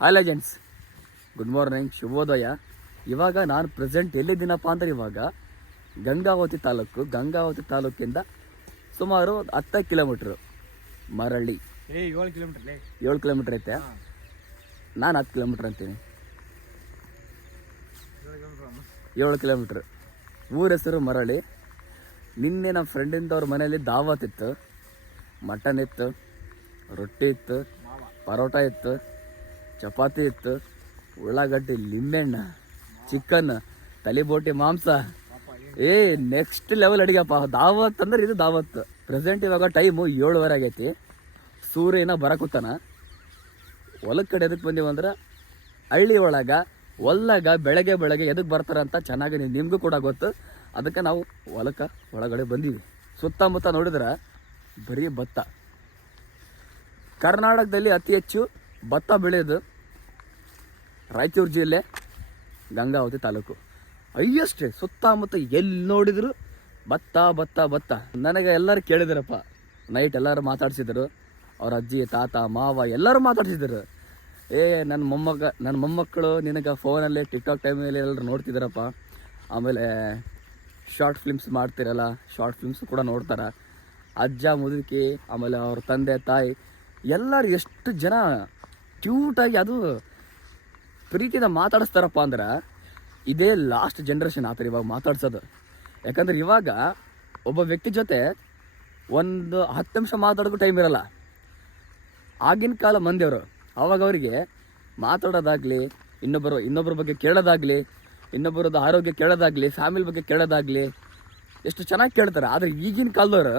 Hi legends, good morning, ಶುಭೋದಯ. ಇವಾಗ ನಾನು ಪ್ರೆಸೆಂಟ್ ಎಲ್ಲಿದ್ದೀನಪ್ಪ ಅಂದರೆ ಇವಾಗ ಗಂಗಾವತಿ ತಾಲೂಕಿಂದ ಸುಮಾರು 10 ಕಿಲೋಮೀಟ್ರು ಮರಳ್ಳಿ. 7 ಕಿಲೋಮೀಟ್ರ್ ಐತೆ. ನಾನು 10 ಕಿಲೋಮೀಟ್ರ್ ಅಂತೀನಿ. 7 ಕಿಲೋಮೀಟ್ರ್. ಊರ ಹೆಸರು ಮರಳಿ. ನಿನ್ನೆ ನಮ್ಮ ಫ್ರೆಂಡಿಂದವ್ರ ಮನೇಲಿ ದಾವತ್ ಇತ್ತು. ಮಟನ್ ಇತ್ತು, ರೊಟ್ಟಿ ಇತ್ತು, ಪರೋಟ ಇತ್ತು, ಚಪಾತಿ ಇತ್ತು, ಉಳ್ಳಾಗಡ್ಡಿ, ಲಿಂಬೆಹಣ್ಣು, ಚಿಕನ್, ತಲೆಬೋಟಿ, ಮಾಂಸ. Next level ಅಡುಗೆಪ್ಪ. ದಾವತ್ ಅಂದ್ರೆ ಇದು ದಾವತ್. ಪ್ರೆಸೆಂಟ್ ಇವಾಗ ಟೈಮು 7:30 ಆಗೈತಿ. ಸೂರ್ಯನ ಬರಕುತ್ತಾನ. ಹೊಲಕ್ಕೆ ಕಡೆ ಎದಕ್ಕೆ ಬಂದೀವಂದ್ರೆ ಹಳ್ಳಿ ಹೊಲ್ಲಾಗ ಬೆಳಗ್ಗೆ ಎದಕ್ಕೆ ಬರ್ತಾರಂತ ಚೆನ್ನಾಗಿ ನಿಮಗೂ ಕೂಡ ಗೊತ್ತು. ಅದಕ್ಕೆ ನಾವು ಹೊಲಕ್ಕೆ ಒಳಗಡೆ ಬಂದೀವಿ. ಸುತ್ತಮುತ್ತ ನೋಡಿದ್ರೆ ಬರೀ ಭತ್ತ. ಕರ್ನಾಟಕದಲ್ಲಿ ಅತಿ ಹೆಚ್ಚು ಭತ್ತ ಬೆಳೆಯೋದು ರಾಯಚೂರು ಜಿಲ್ಲೆ, ಗಂಗಾವತಿ ತಾಲೂಕು. ಅಯ್ಯಷ್ಟೇ ಸುತ್ತಮುತ್ತ ಎಲ್ಲಿ ನೋಡಿದ್ರು ಭತ್ತ. ನನಗೆ ಎಲ್ಲರೂ ಕೇಳಿದ್ರಪ್ಪ. ನೈಟ್ ಎಲ್ಲರೂ ಮಾತಾಡ್ಸಿದ್ರು. ಅವ್ರ ಅಜ್ಜಿ, ತಾತ, ಮಾವ ಎಲ್ಲರೂ ಮಾತಾಡ್ಸಿದ್ರು. ನನ್ನ ಮೊಮ್ಮಕ್ಕಳು ನಿನಗೆ ಫೋನಲ್ಲಿ ಟಿಕ್ಟಾಕ್ ಟೈಮಲ್ಲಿ ಎಲ್ಲರೂ ನೋಡ್ತಿದ್ದಾರಪ್ಪ. ಆಮೇಲೆ ಶಾರ್ಟ್ ಫಿಲ್ಮ್ಸ್ ಮಾಡ್ತಿರಲ್ಲ, ಶಾರ್ಟ್ ಫಿಲ್ಮ್ಸ್ ಕೂಡ ನೋಡ್ತಾರೆ. ಅಜ್ಜ, ಮುದುಕಿ, ಆಮೇಲೆ ಅವ್ರ ತಂದೆ ತಾಯಿ ಎಲ್ಲರೂ ಎಷ್ಟು ಜನ ಕ್ಯೂಟಾಗಿ ಅದು ಪ್ರೀತಿಯಿಂದ ಮಾತಾಡಿಸ್ತಾರಪ್ಪ ಅಂದ್ರೆ ಇದೇ ಲಾಸ್ಟ್ ಜನ್ರೇಷನ್ ಆ ಥರ ಇವಾಗ ಮಾತಾಡ್ಸೋದು. ಯಾಕಂದ್ರೆ ಇವಾಗ ಒಬ್ಬ ವ್ಯಕ್ತಿ ಜೊತೆ ಒಂದು 10 ನಿಮಿಷ ಮಾತಾಡೋಕ್ಕೂ ಟೈಮ್ ಇರೋಲ್ಲ. ಆಗಿನ ಕಾಲ ಮಂದಿಯವರು ಆವಾಗ ಅವರಿಗೆ ಮಾತಾಡೋದಾಗಲಿ, ಇನ್ನೊಬ್ಬರ ಬಗ್ಗೆ ಕೇಳೋದಾಗಲಿ, ಇನ್ನೊಬ್ಬರದ್ದು ಆರೋಗ್ಯ ಕೇಳೋದಾಗಲಿ, ಫ್ಯಾಮಿಲಿ ಬಗ್ಗೆ ಕೇಳೋದಾಗಲಿ ಎಷ್ಟು ಚೆನ್ನಾಗಿ ಕೇಳ್ತಾರೆ. ಆದರೆ ಈಗಿನ ಕಾಲದವರು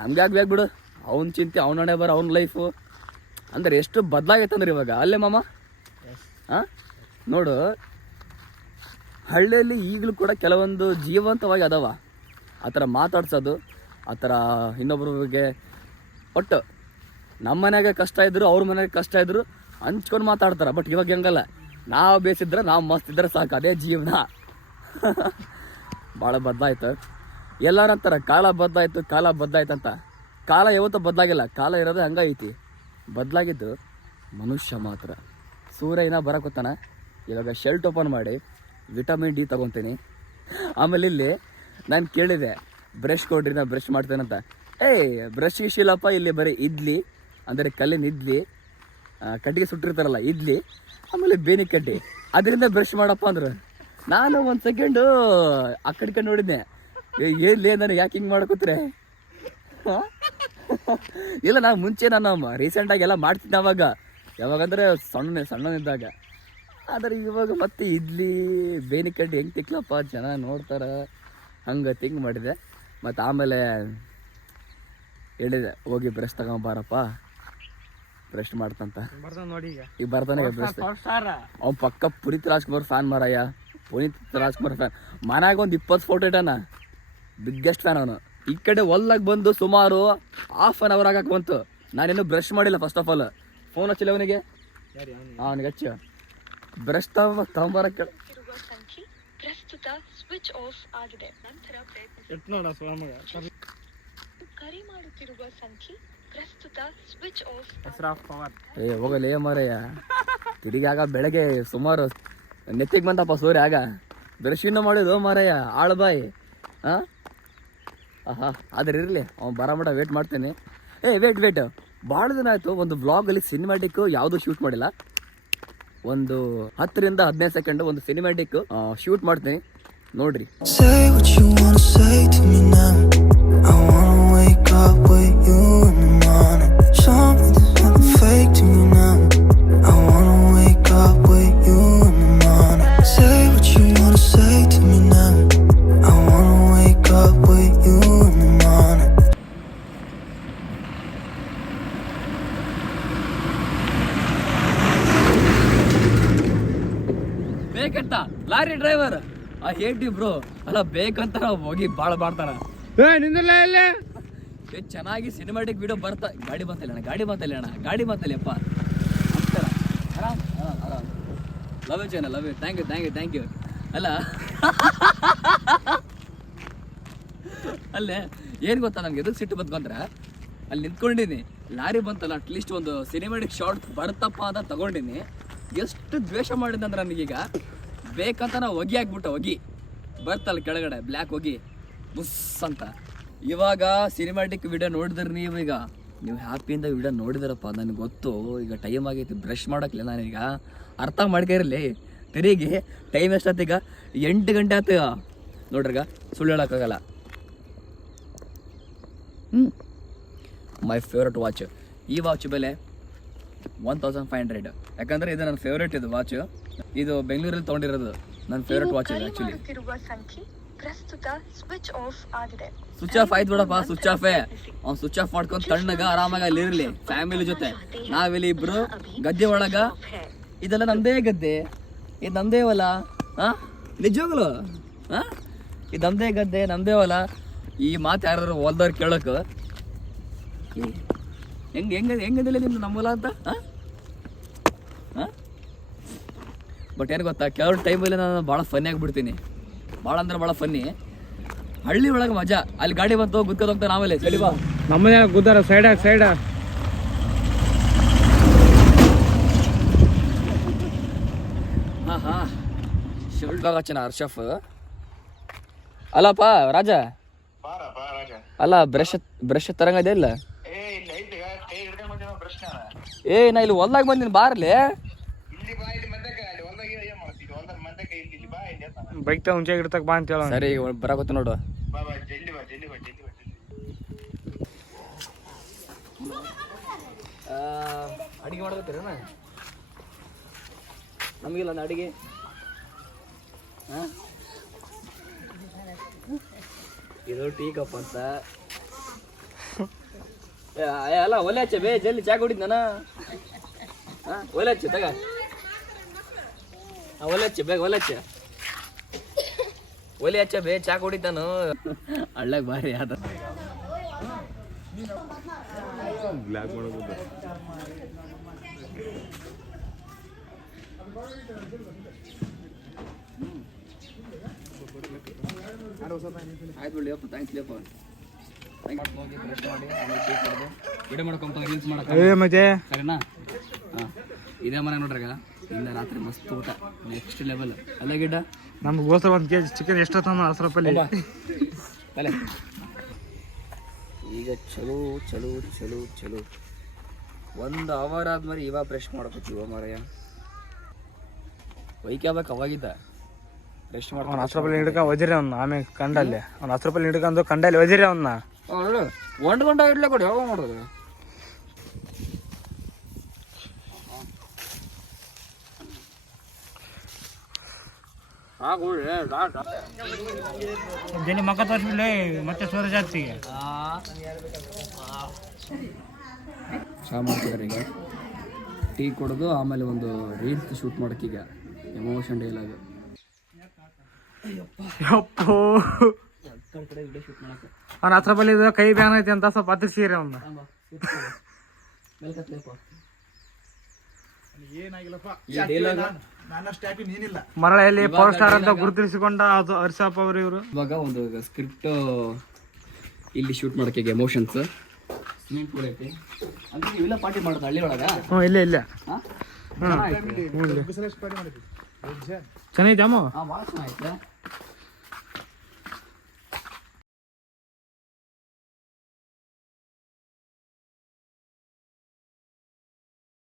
ನಮಗೆ ಆಗ್ಬೇಕು ಬಿಡು, ಅವ್ನ ಚಿಂತೆ, ಅವ್ನ ಹಣೆ ಬರೋ, ಅವ್ನ ಲೈಫು ಅಂದರೆ ಎಷ್ಟು ಬದಲಾಗೈತಂದ್ರೆ ಇವಾಗ. ಅಲ್ಲೇ ಮಾಮ? ಹಾಂ, ನೋಡು, ಹಳ್ಳಿಯಲ್ಲಿ ಈಗಲೂ ಕೂಡ ಕೆಲವೊಂದು ಜೀವಂತವಾಗಿ ಅದಾವ ಆ ಥರ ಮಾತಾಡ್ಸೋದು, ಆ ಥರ ಇನ್ನೊಬ್ಬರ ಬಗ್ಗೆ. ಒಟ್ಟು ನಮ್ಮ ಮನೆಯಾಗೆ ಕಷ್ಟ ಇದ್ದರು, ಅವ್ರ ಮನೆಯಾಗೆ ಕಷ್ಟ ಇದ್ದರು ಹಂಚ್ಕೊಂಡು ಮಾತಾಡ್ತಾರೆ. ಬಟ್ ಇವಾಗ ಹೆಂಗಲ್ಲ, ನಾವು ಬೇಸಿದ್ರೆ, ನಾವು ಮಸ್ತ್ ಇದ್ರೆ ಸಾಕು, ಅದೇ ಜೀವನ. ಭಾಳ ಬದಲಾಯ್ತು. ಎಲ್ಲರಂತಾರೆ ಕಾಲ ಬದಲಾಯ್ತು ಅಂತ. ಕಾಲ ಯಾವತ್ತೂ ಬದಲಾಗಿಲ್ಲ. ಕಾಲ ಇರೋದೇ ಹಂಗೈತಿ. ಬದಲಾಗಿದ್ದು ಮನುಷ್ಯ ಮಾತ್ರ. ಸೂರ್ಯನ ಬರಕೊತ್ತಾನ. ಇವಾಗ ಶೆಲ್ಟ್ ಓಪನ್ ಮಾಡಿ ವಿಟಮಿನ್ ಡಿ ತೊಗೊತೀನಿ. ಆಮೇಲೆ ಇಲ್ಲಿ ನಾನು ಕೇಳಿದೆ, ಬ್ರಷ್ ಕೊಡ್ರಿ, ನಾನು ಬ್ರಷ್ ಮಾಡ್ತೇನಂತ. ಬ್ರಷ್ ಇಷ್ಟಿಲ್ಲಪ್ಪ, ಇಲ್ಲಿ ಬರೀ ಇಡ್ಲಿ ಅಂದರೆ ಕಲ್ಲಿನ ಇಡ್ಲಿ, ಕಟ್ಟಿಗೆ ಸುಟ್ಟಿರ್ತಾರಲ್ಲ ಇಡ್ಲಿ, ಆಮೇಲೆ ಬೇನಿ ಕಡ್ಡಿ, ಅದರಿಂದ ಬ್ರಷ್ ಮಾಡಪ್ಪ ಅಂದ್ರೆ ನಾನು ಒಂದು ಸೆಕೆಂಡು ಆ ಕಡೆ ನೋಡಿದ್ದೆ. ಏನ್ಲೇ ನನಗೆ ಯಾಕೆ ಹಿಂಗೆ ಮಾಡ್ಕೋತ್ರೆ? ಇಲ್ಲ, ನಾನು ಮುಂಚೆ ನಾನು ರೀಸೆಂಟಾಗಿ ಎಲ್ಲ ಮಾಡ್ತಿದ್ದೆ ಅವಾಗ. ಯಾವಾಗಂದರೆ ಸಣ್ಣನಿದ್ದಾಗ. ಆದರೆ ಇವಾಗ ಮತ್ತೆ ಇಡ್ಲಿ, ಬೇನಿ ಕಡ್ಡಿ ಹೆಂಗೆ ತಿಕ್ಲಪ್ಪ ಜನ ನೋಡ್ತಾರೆ, ಹಂಗೆ ತಿಂಗ್ ಮಾಡಿದೆ. ಮತ್ತು ಆಮೇಲೆ ಹೇಳಿದೆ, ಹೋಗಿ ಬ್ರಷ್ ತಗೊಂಬಾರಪ್ಪ, ಬ್ರಷ್ ಮಾಡ್ತಂತ. ಈಗ ಬರ್ತಾನೆ ಬ್ರಷ್. ಅವ್ನು ಪಕ್ಕ ಪುನೀತ್ ರಾಜ್ಕುಮಾರ್ ಫ್ಯಾನ್ ಮಾರಾಯ. ಪುನೀತ್ ರಾಜ್ಕುಮಾರ್ ಫ್ಯಾನ್. ಮನ್ಯಾಗ ಒಂದು 20 ಫೋಟೋ ಇಟ್ಟಾನ. ಬಿಗ್ಗೆಸ್ಟ್ ಫ್ಯಾನ್ ಅವನು. ಈ ಕಡೆ ಹೊಲ್ಲಾಗ ಬಂದು ಸುಮಾರು ½ ಅನ್ ಅವರ್ ಆಗಕ್ಕೆ ಬಂತು. ನಾನೇನು ಬ್ರಷ್ ಮಾಡಿಲ್ಲ. ಫಸ್ಟ್ ಆಫ್ ಆಲ್ ಫೋನ್ ಹಚ್ಚಿಲ್ಲ ಅವನಿಗೆ. ಅವನಿಗೆ ಹಚ್ಚ ಬ್ರಷ್ ತಗೊಂಬರಕ್ಕೆ. ಹೋಗಲೇ ಮಾರಯ್ಯ. ತಿರುಗಾಗ ಬೆಳಗ್ಗೆ ಸುಮಾರು ನೆತ್ತಿಗೆ ಬಂತಪ್ಪ ಸೂರ್ಯ. ಆಗ ಬ್ರಷ್ ಇನ್ನೂ ಮಾಡಿದ್ದು ಮಾರಯ್ಯ, ಆಳ್ಬಾಯಿ. ಆದ್ರೆ ಇರಲಿ, ಅವ್ನು ಬರಮಟ ವೇಟ್ ಮಾಡ್ತೇನೆ. ವೇಟ್ ಭಾಳ ದಿನ ಆಯಿತು ಒಂದು ವ್ಲಾಗಲ್ಲಿ ಸಿನಿಮ್ಯಾಟಿಕ್ ಯಾವುದೂ ಶೂಟ್ ಮಾಡಿಲ್ಲ. ಒಂದು 10 ರಿಂದ 15 ಸೆಕೆಂಡ್ ಒಂದು ಸಿನಿಮ್ಯಾಟಿಕ್ ಶೂಟ್ ಮಾಡ್ತೀನಿ, ನೋಡ್ರಿ. ಬೇಕಂತ ಲಾರಿ ಡ್ರೈವರ್ ಹೇಟಿ ಬ್ರೋ ಅಲ್ಲ, ಬೇಕಂತ ಹೋಗಿ ಭಾಳ ಮಾಡ್ತಾರ. ಚೆನ್ನಾಗಿ ಸಿನಿಮ್ಯಾಟಿಕ್ ವಿಡಿಯೋ ಬರ್ತಾ. ಗಾಡಿ ಬಂತಲ್ಲಪ್ಪ. ಆರಾಮ್. Love you China, love you. Thank you. ಅಲ್ಲ ಅಲ್ಲೇ ಏನು ಗೊತ್ತಾ, ನಮ್ಗೆ ಎದಕ್ಕೆ ಸಿಟ್ಟು ಬಂತ್ಕೊಂಡ್ರೆ, ಅಲ್ಲಿ ನಿಂತ್ಕೊಂಡಿನಿ, ಲಾರಿ ಬಂತಲ್ಲ, ಅಟ್ಲೀಸ್ಟ್ ಒಂದು ಸಿನಿಮ್ಯಾಟಿಕ್ ಶಾರ್ಟ್ ಬರುತ್ತಪ್ಪ ಅಂತ ತಗೊಂಡಿನಿ. ಎಷ್ಟು ದ್ವೇಷ ಮಾಡಿದಂದ್ರೆ ನನಗೀಗ ಬೇಕಂತ ನಾವು ಹೊಗೆ ಹಾಕ್ಬಿಟ್ಟ ಹೊಗೆ ಬರ್ತಲ್ಲ ಕೆಳಗಡೆ ಬ್ಲ್ಯಾಕ್ ಹೊಗೆ ಬುಸ್ ಅಂತ. ಇವಾಗ ಸಿನಿಮ್ಯಾಟಿಕ್ ವಿಡಿಯೋ ನೋಡಿದ್ರೆ ನೀವು ಹ್ಯಾಪಿಯಿಂದ ವಿಡಿಯೋ ನೋಡಿದಾರಪ್ಪ, ನನಗೆ ಗೊತ್ತು. ಈಗ ಟೈಮ್ ಆಗೈತಿ, ಬ್ರಷ್ ಮಾಡೋಕ್ಕಿಲ್ಲ ನಾನೀಗ. ಅರ್ಥ ಮಾಡ್ಕೊಂಡಿರಲಿ, ತಿರುಗಿ ಟೈಮ್ ಎಷ್ಟಾತೀಗ 8 ಗಂಟೆ ಆಯ್ತು ನೋಡ್ರಿಗ, ಸುಳ್ಳು ಹೇಳೋಕ್ಕಾಗಲ್ಲ. My favourite watch. ಈ ವಾಚ್ ಬೆಲೆ 1500. ಯಾಕಂದರೆ ಇದು ನನ್ನ ಫೇವ್ರೇಟ್ ಇದು ವಾಚ್. ಇದು ಬೆಂಗಳೂರಲ್ಲಿ ತೊಗೊಂಡಿರೋದು ನನ್ನ ಫೇವ್ರೇಟ್ ವಾಚ್ ಇದು ಆ್ಯಕ್ಚುಲಿ. ಸ್ವಿಚ್ ಆಫ್ ಆಯ್ತು ಬಿಡಪ್ಪ, ಸ್ವಿಚ್ ಆಫೇ. ಅವ್ನು ಸ್ವಿಚ್ ಆಫ್ ಮಾಡ್ಕೊಂಡು ತಣ್ಣಗ ಆರಾಮಾಗಿ ಅಲ್ಲಿ ಇರಲಿ ಫ್ಯಾಮಿಲಿ ಜೊತೆ. ನಾವಿಲ್ಲಿ ಇಬ್ರು ಗದ್ದೆ ಒಳಗ, ಇದೆಲ್ಲ ನಮ್ದೇ ಗದ್ದೆ, ಇದು ನಮ್ದೇ ಹೊಲ. ನಿಜವಾಗ್ಲು ಇದು ನಮ್ದೇ ಗದ್ದೆ, ನಮ್ದೇ ಹೊಲ. ಈ ಮಾತು ಯಾರು ಹೊಲ್ದವ್ರು ಕೇಳೋಕೆ ಹೆಂಗದಿಲ್ಲ ನಿಮ್ದು ನಮ್ಮ ಹೊಲ ಅಂತ. ಬಟ್ ಏನು ಗೊತ್ತಾ, ಕೆಲವು ಟೈಮಲ್ಲಿ ನಾನು ಭಾಳ ಫನ್ನಿ ಆಗಿಬಿಡ್ತೀನಿ. ಭಾಳ ಅಂದ್ರೆ ಭಾಳ ಫನ್ನಿ. ಹಳ್ಳಿ ಒಳಗೆ ಮಜಾ. ಅಲ್ಲಿ ಗಾಡಿ ಬಂತು ಗುದ್ಕೋದು ಹೋಗ್ತಾ ನಾವಲ್ಲಿ ಚಳಿ ಬಾ ನಮ್ಮನೆ ಗುದ್ದಾರ ಸೈಡ್ ಹಾಂ ಶಿವಳ್ಬಾಗಚ್ಚನ ಹರ್ಷಫ್ ಅಲ್ಲಪ್ಪ ರಾಜ. ಅಲ್ಲ ಬ್ರಷ್ ತರಂಗದೇ ಇಲ್ಲ. ನಾ ಇಲ್ಲಿ ಹೊಲ್ದಾಗ ಬಂದಿನಿ, ಬಾರ್ಲಿ. ಬೈಕ್ ತ ಮುಂಚೆ ಇಡ್ತಕ್ ಬಾ ಅಂತ ಹೇಳ. ಸರಿ ಬರಾಕತ್ತ ನೋಡು. ಅಡಿಗೆ ಮಾಡಕತ್ತೀರೇನ? ನಮಗಿಲ್ಲ ಒಂದು ಅಡಿಗೆ. ಇದು ಟೀ ಕಪ್ ಅಂತ. ಅಲ್ಲ ಒಲೆ ಹಚ್ಚ ಬೇ, ಜಲ್ದಿ ಚಾ ಕುಡಿದ್ ನಾನು. ಒಲೆ ಹಚ್ಚ ತಗ, ಒಲೆ ಹಚ್ಚ ಬೇಗ, ಒಲೆ ಹಚ್ಚ ಒಲೆ ಹಚ್ಚ ಬೇ, ಚಾ ಕುಡಿತಾನು. ಹಳ್ಳಾಗ ಬಾರಿ ಅದ. ಆಯ್ತು ಬಿಡಿ ಅಪ್ಪ, ಥ್ಯಾಂಕ್ಸ್ ಲಿಯಪ್ಪ. ಬ್ರಷ್ ಮಾಡಿ ಆಮೇಲೆ ಟೀ ಕುಡಿದು ವಿಡಿಯೋ ಮಾಡ್ಕೊಂತ ರೀಲ್ಸ್ ಮಾಡಕ್ಕೆ ಸರಿನಾ? ಹಾಂ, ಇದೇ ಮನೆ ನೋಡ್ರಾಗ ಇಂದ ರಾತ್ರಿ ಮಸ್ತ್ ಊಟ ನೆಕ್ಸ್ಟ್ ಲೆವೆಲ್. ಅಲ್ಲ ಗಿಡ್ಡ ನಮ್ಗೆ ಗೋಸ್ಕರ 1 kg ಚಿಕನ್ ಎಷ್ಟೊತ್ತ 10 ರೂಪಾಯಿ ಅಲ್ಲೇ. ಈಗ ಚಲೋ 1 ಅವರ್ ಆದ್ಮೇಲೆ ಇವಾಗ ಬ್ರಷ್ ಮಾಡ್ಕೊತೀವ ಮಾರಯ್ಯ. ಒಯ್ಕ್ಯಾಬೇಕು ಅವಾಗಿದ್ದ ಬ್ರಷ್ ಮಾಡ್ಕೊಂಡು 10 ರೂಪಾಯಿ ಹಿಡ್ಕ ಒದಿರಿ ಅವ್ನ. ಆಮೇಲೆ ಕಂಡಲ್ಲಿ ಅವ್ನು 10 ರೂಪಾಯಿ ಹಿಡ್ಕೊಂಡು ಕಂಡಲ್ಲಿ ಒದಿರಿ ಅವನ್ನ. ನೋಡು 1 ಗಂಟೆ ಇಡ್ಲೇ ಕೊಡಿ, ಯಾವಾಗ ಮಾಡೋದು? ಜನ ಮಕ್ಕ ತೋರಿಸ್ಬಿಡ್ಲಿ ಮತ್ತೆ ಸೂರ್ಯ ಜಾಸ್ತಿಗೆ ಚಹಾ ಮಾಡ್ತಿದ್ದಾರೆ. ಈಗ ಟೀ ಕೊಡೋದು, ಆಮೇಲೆ ಒಂದು ರೀಲ್ಸ್ ಶೂಟ್ ಮಾಡೋಕ್ಕೀಗ ಎಮೋಷನ್ ಡೈಲಾಗ್. ಅವ್ನ 10 ರೂಪಾಯಿ ಕೈ ಬ್ಯಾನ್ ಐತಿ ಅಂತ ಸ್ವಲ್ಪ ಹತ್ತಿರ ಅವನ್ನ. ಮರಳೆಯಲ್ಲಿ ಪವರ್ ಸ್ಟಾರ್ ಅಂತ ಗುರುತಿಸಿಕೊಂಡ ಅದು ಹರ್ಷಪ್ಪ ಅವರು. ಇವರು ಇವಾಗ ಒಂದು ಸ್ಕ್ರಿಪ್ಟ್ ಇಲ್ಲಿ ಶೂಟ್ ಮಾಡೋಕೆ ಎಮೋಷನ್ಸ್ ಸ್ವಿಮ್ಮಿಂಗ್ ಪೂಲ್ ಐತಿ ಅಂತ. ನೀವೆಲ್ಲ ಪಾರ್ಟಿ ಮಾಡೋದು ಹಳ್ಳಿ ಒಳಗ? ಹ್ಞೂ, ಇಲ್ಲ ಚೆನ್ನಾಗಿದೆ ಅಮ್ಮ. ಭಾಳ ಚೆನ್ನಾಗೈತೆ.